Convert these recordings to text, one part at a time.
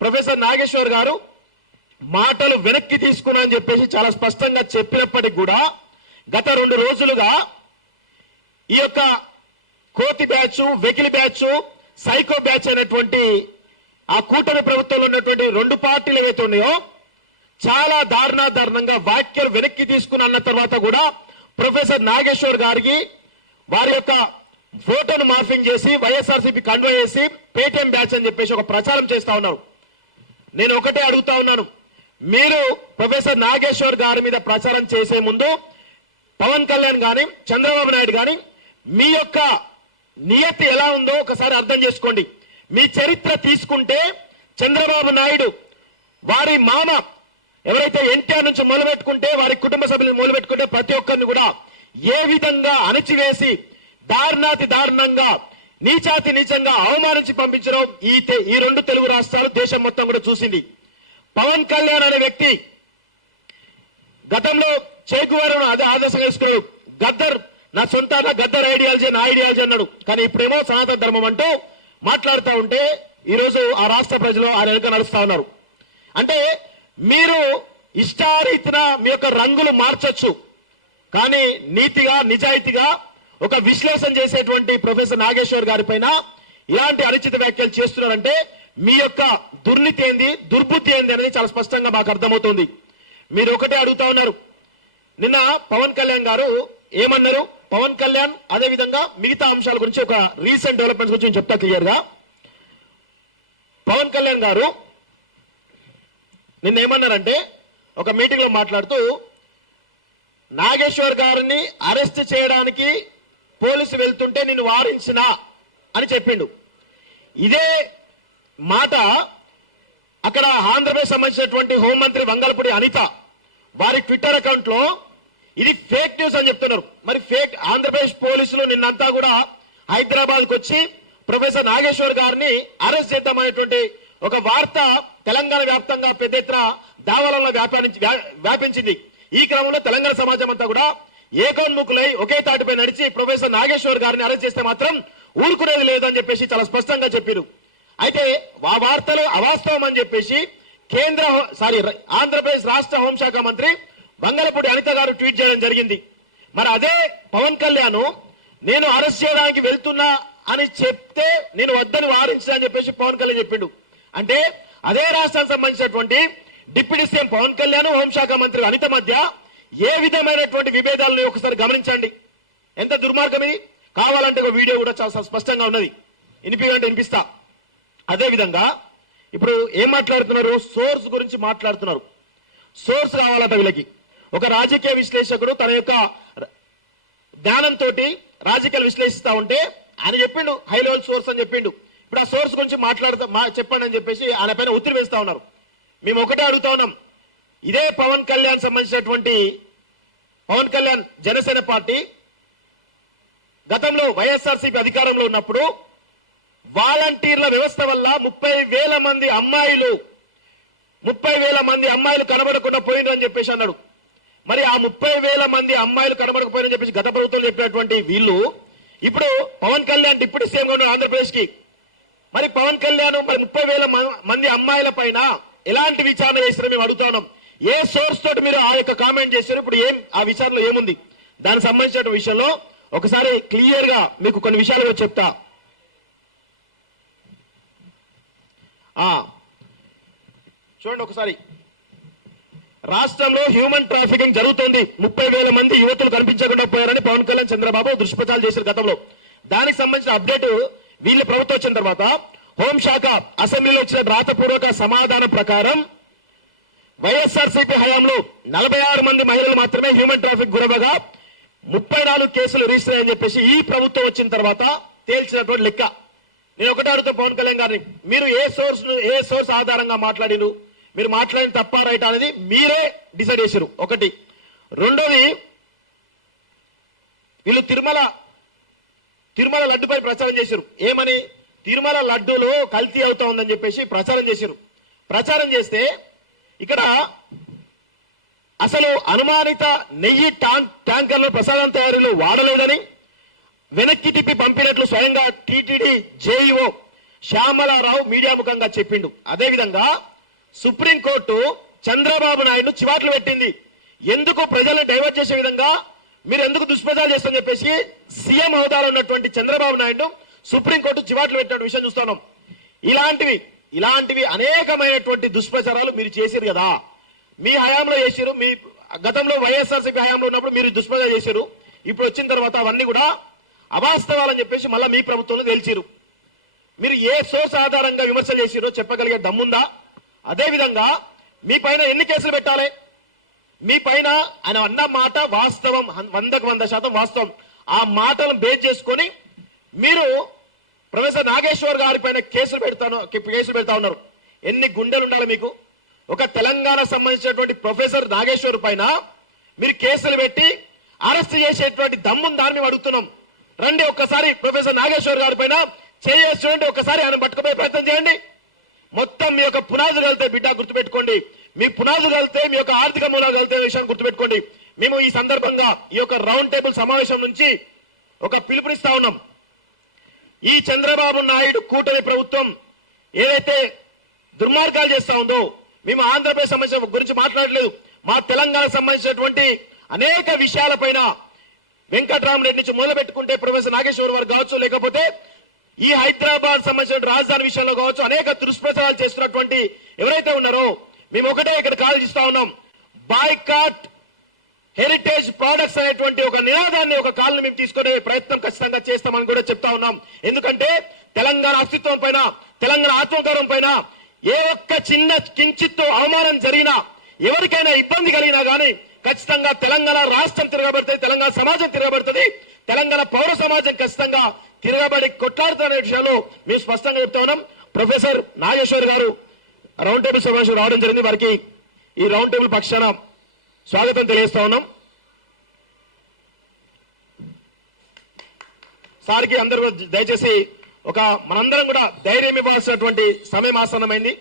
Professor Nageshwar గారు మాటలు వెనక్కి తీసుకున్నా అని చెప్పేసి చాలా స్పష్టంగా చెప్పినప్పటికీ కూడా గత 2 రోజులుగా ఈ యొక్క కోతి బ్యాచ్, వెకిలి బ్యాచ్, సైకో బ్యాచ్ అయినటువంటి ఆ కూటమి ప్రభుత్వంలో ఉన్నటువంటి 2 పార్టీలు ఏవైతే ఉన్నాయో చాలా దారుణంగా వ్యాఖ్యలు వెనక్కి తీసుకుని అన్న తర్వాత కూడా ప్రొఫెసర్ నాగేశ్వర్ గారికి వారి యొక్క ఫోటోను మార్ఫింగ్ చేసి వైఎస్ఆర్సీపీ కండువా చేసి పేటీఎం బ్యాచ్ అని చెప్పేసి ఒక ప్రచారం చేస్తా ఉన్నారు. నేను ఒకటే అడుగుతా ఉన్నాను, మీరు ప్రొఫెసర్ నాగేశ్వర్ గారి మీద ప్రచారం చేసే ముందు పవన్ కళ్యాణ్ గాని చంద్రబాబు నాయుడు గాని మీ యొక్క నియతి ఎలా ఉందో ఒకసారి అర్థం చేసుకోండి. మీ చరిత్ర తీసుకుంటే చంద్రబాబు నాయుడు వారి మామ ఎవరైతే ఎన్టీఆర్ నుంచి మొదలుపెట్టుకుంటే వారి కుటుంబ సభ్యులను మొదలుపెట్టుకుంటే ప్రతి ఒక్కరిని కూడా ఏ విధంగా అణచివేసి దారుణంగా నీచంగా అవమానించి పంపించడం ఈ 2 తెలుగు రాష్ట్రాలు దేశం మొత్తం కూడా చూసింది. పవన్ కళ్యాణ్ అనే వ్యక్తి గతంలో చేకువారు అదే ఆదర్శంగా తీసుకున్నాడు. గద్దర్ నా సొంత గద్దర్ ఐడియాలజీ నా ఐడియాలజీ అన్నాడు. కానీ ఇప్పుడేమో సనాతన ధర్మం అంటూ మాట్లాడుతూ ఉంటే ఈరోజు ఆ రాష్ట్ర ప్రజలు ఆయన వెనుక నడుస్తా ఉన్నారు. అంటే మీరు ఇష్టారీతిన మీ యొక్క రంగులు మార్చొచ్చు, కానీ నీతిగా నిజాయితీగా ఒక విశ్లేషణ చేసేటువంటి ప్రొఫెసర్ నాగేశ్వర్ గారి పైన ఇలాంటి అనుచిత వ్యాఖ్యలు చేస్తున్నారంటే మీ యొక్క దుర్నీతి ఏంది, దుర్బుద్ధి ఏంది అనేది చాలా స్పష్టంగా మాకు అర్థమవుతుంది. మీరు ఒకటే అడుగుతా ఉన్నారు. నిన్న పవన్ కళ్యాణ్ గారు ఏమన్నారు? పవన్ కళ్యాణ్ అదే విధంగా మిగతా అంశాల గురించి ఒక రీసెంట్ డెవలప్మెంట్స్ గురించి నేను చెప్తా క్లియర్ గా. పవన్ కళ్యాణ్ గారు నిన్న ఏమన్నారంటే ఒక మీటింగ్ లో మాట్లాడుతూ నాగేశ్వర్ గారిని అరెస్ట్ చేయడానికి పోలీసు వెళ్తుంటే నిన్ను వారించిన అని చెప్పిండు. ఇదే మాట అక్కడ ఆంధ్రప్రదేశ్ సంబంధించినటువంటి హోంమంత్రి వంగలపూడి అనిత వారి ట్విట్టర్ అకౌంట్ లో ఇది ఫేక్ న్యూస్ అని చెప్తున్నారు. మరి ఫేక్ ఆంధ్రప్రదేశ్ పోలీసులు నిన్నంతా కూడా హైదరాబాద్ కు వచ్చి ప్రొఫెసర్ నాగేశ్వర్ గారిని అరెస్ట్ చేద్దామనేటువంటి ఒక వార్త తెలంగాణ వ్యాప్తంగా పెద్ద ఎత్తున దావాలలో వ్యాపించింది. ఈ క్రమంలో తెలంగాణ సమాజం అంతా కూడా ఏకోన్ముఖులై ఒకే తాటిపై నడిచి ప్రొఫెసర్ నాగేశ్వర్ గారిని అరెస్ట్ చేస్తే మాత్రం ఊరుకునేది లేదు అని చెప్పేసి చాలా స్పష్టంగా చెప్పారు. అయితే ఆ వార్తలు అవాస్తవం అని చెప్పేసి ఆంధ్రప్రదేశ్ రాష్ట్ర హోంశాఖ మంత్రి వంగలపూడి అనిత గారు ట్వీట్ చేయడం జరిగింది. మరి అదే పవన్ కళ్యాణ్ నేను అరెస్ట్ చేయడానికి వెళ్తున్నా అని చెప్తే నేను వద్దని వారించా అని చెప్పేసి పవన్ కళ్యాణ్ చెప్పిండు. అంటే అదే రాష్ట్రానికి సంబంధించినటువంటి డిప్యూటీ సీఎం పవన్ కళ్యాణ్, హోంశాఖ మంత్రి అనిత మధ్య ఏ విధమైనటువంటి విభేదాలను ఒకసారి గమనించండి. ఎంత దుర్మార్గం ఇది. కావాలంటే ఒక వీడియో కూడా చాలా స్పష్టంగా ఉన్నది, వినిపిస్తా. అదే విధంగా ఇప్పుడు ఏం మాట్లాడుతున్నారు? సోర్స్ గురించి మాట్లాడుతున్నారు. సోర్స్ కావాలట వీళ్ళకి. ఒక రాజకీయ విశ్లేషకుడు తన యొక్క జ్ఞానంతో రాజకీయాలు విశ్లేషిస్తా ఉంటే ఆయన చెప్పిండు హై లెవెల్ సోర్స్ అని చెప్పిండు. ఇప్పుడు ఆ సోర్స్ గురించి చెప్పండి అని చెప్పేసి ఆయన పైన ఒత్తిడి వేస్తా ఉన్నారు. మేము ఒకటే అడుగుతా ఉన్నాం, ఇదే పవన్ కళ్యాణ్ సంబంధించినటువంటి పవన్ కళ్యాణ్ జనసేన పార్టీ గతంలో వైఎస్ఆర్సీపీ అధికారంలో ఉన్నప్పుడు వాలంటీర్ల వ్యవస్థ వల్ల 30,000 మంది అమ్మాయిలు కనబడకుండా పోయినరు అని చెప్పేసి అన్నాడు. మరి ఆ 30,000 మంది అమ్మాయిలు కనబడకపోయినని చెప్పేసి గత ప్రభుత్వం చెప్పినటువంటి వీళ్ళు ఇప్పుడు పవన్ కళ్యాణ్ డిప్యూటీ సీఎం గా ఉన్నారు ఆంధ్రప్రదేశ్ కి. మరి పవన్ కళ్యాణ్ మరి 30,000 మంది అమ్మాయిల పైన ఎలాంటి విచారణ చేస్తారో మేము అడుగుతా ఉన్నాం. ఏ సోర్స్ తోటి మీరు ఆ యొక్క కామెంట్ చేశారు? ఇప్పుడు ఆ విచారణలో ఏముంది? దానికి సంబంధించిన విషయంలో ఒకసారి క్లియర్ గా మీకు కొన్ని విషయాలు చెప్తా. చూడండి ఒకసారి. రాష్ట్రంలో హ్యూమన్ ట్రాఫికింగ్ జరుగుతోంది. 30,000 మంది యువతులు కనిపించకుండా పోయారని పవన్ కళ్యాణ్ చంద్రబాబు దుష్ప్రచారాలు చేశారు గతంలో. దానికి సంబంధించిన అప్డేట్ వీళ్ళు ప్రభుత్వం వచ్చిన తర్వాత హోంశాఖ అసెంబ్లీలో ఇచ్చిన రాతపూర్వక సమాధానం ప్రకారం వైఎస్ఆర్సీపీ హయాంలో 46 మంది మహిళలు మాత్రమే హ్యూమన్ ట్రాఫిక్ గురవగా 34 కేసులు రిజిస్టర్ అయ్యని చెప్పేసి ఈ ప్రభుత్వం వచ్చిన తర్వాత తేల్చినటువంటి లెక్క. నేను ఒకటే అడుగుతా పవన్ కళ్యాణ్ గారిని, మీరు ఏ సోర్స్ ఆధారంగా మాట్లాడిరు? మీరు మాట్లాడిన తప్ప రైట్ అనేది మీరే డిసైడ్ చేశారు. ఒకటి. రెండోది, వీళ్ళు తిరుమల లడ్డుపై ప్రచారం చేశారు. ఏమని? తిరుమల లడ్డూలో కల్తీ అవుతా ఉందని చెప్పేసి ప్రచారం చేశారు. ప్రచారం చేస్తే ఇక్కడ అసలు అనుమానిత నెయ్యి ట్యాంకర్లు ప్రసాదం తయారీలో వాడలేదని వెనక్కి తిప్పి పంపినట్లు స్వయంగా టీటీడీ జేఈఓ శ్యామలారావు మీడియా ముఖంగా చెప్పిండు. అదేవిధంగా సుప్రీంకోర్టు చంద్రబాబు నాయుడు చివాట్లు పెట్టింది. ఎందుకు ప్రజలను డైవర్ట్ చేసే విధంగా మీరు ఎందుకు దుష్ప్రచారం చేస్తారని చెప్పేసి సీఎం హోదాలో ఉన్నటువంటి చంద్రబాబు నాయుడు సుప్రీంకోర్టు చివాట్లు పెట్టిన విషయం చూస్తున్నాం. ఇలాంటివి అనేకమైనటువంటి దుష్ప్రచారాలు మీరు చేశారు కదా, మీ హయాంలో చేశారు. మీ గతంలో వైఎస్ఆర్సీపీ హయాంలో ఉన్నప్పుడు మీరు దుష్ప్రచారం చేశారు. ఇప్పుడు వచ్చిన తర్వాత అవన్నీ కూడా అవాస్తవాలని చెప్పేసి మళ్ళీ మీ ప్రభుత్వంలో తెలిసిరు. మీరు ఏ సోర్స్ ఆధారంగా విమర్శలు చేసిరో చెప్పగలిగే దమ్ముందా? అదేవిధంగా మీ పైన ఎన్ని కేసులు పెట్టాలి? మీ పైన ఆయన అన్న మాట వాస్తవం, 100% వాస్తవం. ఆ మాటలను బేస్ చేసుకొని మీరు ప్రొఫెసర్ నాగేశ్వర్ గారి పైన కేసులు పెడతా ఉన్నారు. ఎన్ని గుండెలు ఉండాలి మీకు? ఒక తెలంగాణ సంబంధించినటువంటి ప్రొఫెసర్ నాగేశ్వర్ పైన మీరు కేసులు పెట్టి అరెస్ట్ చేసేటువంటి దమ్ముందని మేము అడుగుతున్నాం. రండి ఒక్కసారి ప్రొఫెసర్ నాగేశ్వర్ గారి పైన చేసి చూడండి, ఒక్కసారి ఆయన పట్టుకుపోయే ప్రయత్నం చేయండి. మొత్తం మీ యొక్క పునాదులు కలితే బిడ్డ గుర్తుపెట్టుకోండి, మీ పునాదులు కలితే మీ యొక్క ఆర్థిక మూలాలు కలితే విషయాన్ని గుర్తుపెట్టుకోండి. మేము ఈ సందర్భంగా ఈ యొక్క రౌండ్ టేబుల్ సమావేశం నుంచి ఒక పిలుపునిస్తా ఉన్నాం. ఈ చంద్రబాబు నాయుడు కూటమి ప్రభుత్వం ఏదైతే దుర్మార్గాలు చేస్తా ఉందో, మేము ఆంధ్రప్రదేశ్ సంబంధించిన గురించి మాట్లాడలేదు, మా తెలంగాణ సంబంధించినటువంటి అనేక విషయాలపైన వెంకటరామరెడ్డి నుంచి మొదలు పెట్టుకుంటే ప్రొఫెసర్ నాగేశ్వర్ వారు కావచ్చు, లేకపోతే ఈ హైదరాబాద్ సంబంధించిన రాజధాని విషయంలో కావచ్చు, అనేక దుష్ప్రచారాలు చేస్తున్నటువంటి ఎవరైతే ఉన్నారో మేము ఒకటే ఇక్కడ కాల్ చేస్తా ఉన్నాం. బాయ్కాట్ హెరిటేజ్ ప్రొడక్ట్స్ అనేటువంటి ఒక నినాదాన్ని, ఒక కాల్ని మేము తీసుకునే ప్రయత్నం ఖచ్చితంగా చేస్తామని కూడా చెప్తా ఉన్నాం. ఎందుకంటే తెలంగాణ అస్తిత్వం పైన, తెలంగాణ ఆత్మగౌరవం పైన ఏ ఒక్క చిన్న కించిత్తు అవమానం జరిగినా, ఎవరికైనా ఇబ్బంది కలిగినా కానీ ఖచ్చితంగా తెలంగాణ రాష్ట్రం తిరగబడుతుంది, తెలంగాణ సమాజం తిరగబడుతుంది, తెలంగాణ పౌర సమాజం ఖచ్చితంగా తిరగబడి కొట్లాడుతున్న విషయాలు మేము స్పష్టంగా చెప్తా ఉన్నాం. ప్రొఫెసర్ నాగేశ్వర్ గారు రౌండ్ టేబుల్ సమావేశం రావడం జరిగింది. వారికి ఈ రౌండ్ టేబుల్ పక్షాన స్వాగతం తెలియజేస్తా ఉన్నాం. సార్కి అందరూ దయచేసి మనందరం కూడా ధైర్యం ఇవ్వాల్సినటువంటి సమయం ఆసన్నమైంది.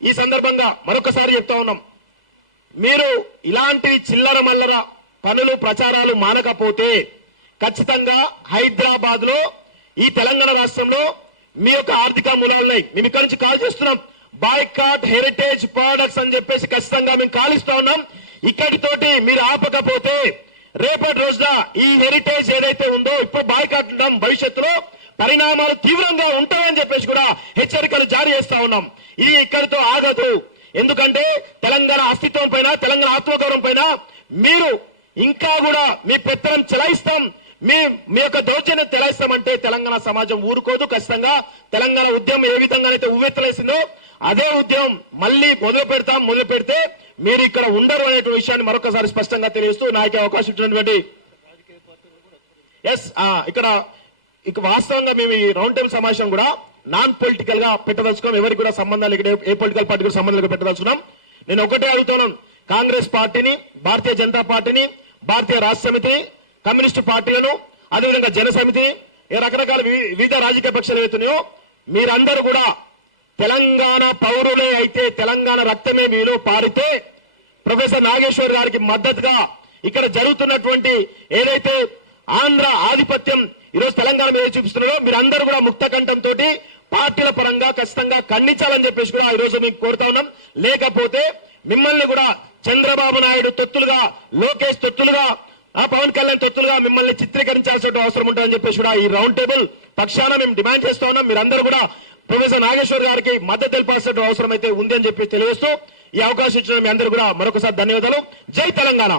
ఈ సందర్భంగా మరొకసారి చెప్తా ఉన్నాం, మీరు ఇలాంటి చిల్లర మల్లర పనులు ప్రచారాలు మానకపోతే ఖచ్చితంగా హైదరాబాద్ లో ఈ తెలంగాణ రాష్ట్రంలో మీ యొక్క ఆర్థిక మూలాలున్నాయి. మేము ఇక్కడ నుంచి కాల్ చేస్తున్నాం. బాయ్కాట్ హెరిటేజ్ ప్రొడక్ట్స్ అని చెప్పేసి ఖచ్చితంగా మేము కాలిస్తా ఉన్నాం. ఇక్కడితోటి మీరు ఆపకపోతే రేపటి రోజున ఈ హెరిటేజ్ ఏదైతే ఉందో ఇప్పుడు బాయ్కాట్ ఉంటాం, భవిష్యత్తులో పరిణామాలు తీవ్రంగా ఉంటాయని చెప్పేసి కూడా హెచ్చరికలు జారీ చేస్తా ఉన్నాం. ఇది ఇక్కడితో ఆగదు. ఎందుకంటే తెలంగాణ అస్తిత్వం పైన, తెలంగాణ ఆత్మగౌరవం పైన మీరు ఇంకా కూడా మీ పెత్తనం చెలాయిస్తాం, మీ యొక్క దౌర్జన్యం చెలాయిస్తామంటే తెలంగాణ సమాజం ఊరుకోదు. ఖచ్చితంగా తెలంగాణ ఉద్యమం ఏ విధంగానైతే ఉవ్వెత్తలేసిందో అదే ఉద్యమం మళ్ళీ మొదలు పెడితే మీరు ఇక్కడ ఉండరు అనే విషయాన్ని మరొకసారి స్పష్టంగా తెలియజేస్తూ నాకు అవకాశం ఇచ్చినటువంటి ఇక వాస్తవంగా మేము ఈ రౌండ్ టేబుల్ సమావేశం కూడా నాన్ పొలిటికల్ గా పెట్టదలుచుకున్నాం. ఎవరికి కూడా సంబంధాలు ఇక్కడ ఏ పొలిటికల్ పార్టీ కూడా సంబంధాలు పెట్టదలుచుకున్నాం. నేను ఒకటే అడుగుతున్నాను, కాంగ్రెస్ పార్టీని, భారతీయ జనతా పార్టీని, భారతీయ రాష్ట్ర సమితిని, కమ్యూనిస్టు పార్టీలను, అదేవిధంగా జనసమితి, రకరకాల వివిధ రాజకీయ పక్షాలు ఏవైతున్నాయో మీరందరూ కూడా తెలంగాణ పౌరులే అయితే, తెలంగాణ రక్తమే మీలో పారితే ప్రొఫెసర్ నాగేశ్వర్ గారికి మద్దతుగా ఇక్కడ జరుగుతున్నటువంటి ఏదైతే ఆంధ్ర ఆధిపత్యం ఈరోజు తెలంగాణ మీద చూపిస్తున్నారో మీరందరూ కూడా ముక్త కంఠంతో పార్టీల పరంగా ఖచ్చితంగా ఖండించాలని చెప్పేసి కూడా ఈ రోజు మీకు కోరుతా ఉన్నాం. లేకపోతే మిమ్మల్ని కూడా చంద్రబాబు నాయుడు తొత్తులుగా, లోకేష్ తొత్తులుగా, పవన్ కళ్యాణ్ తొత్తులుగా మిమ్మల్ని చిత్రీకరించాల్సిన అవసరం ఉంటుందని చెప్పేసి కూడా ఈ రౌండ్ టేబుల్ పక్షాన మేము డిమాండ్ చేస్తా ఉన్నాం. మీరందరూ కూడా ప్రొఫెసర్ నాగేశ్వర్ గారికి మద్దతు తెలపాల్సిన అవసరం అయితే ఉంది అని చెప్పి తెలియజేస్తూ ఈ అవకాశం ఇచ్చిన మీ అందరూ కూడా మరొకసారి ధన్యవాదాలు. జై తెలంగాణ.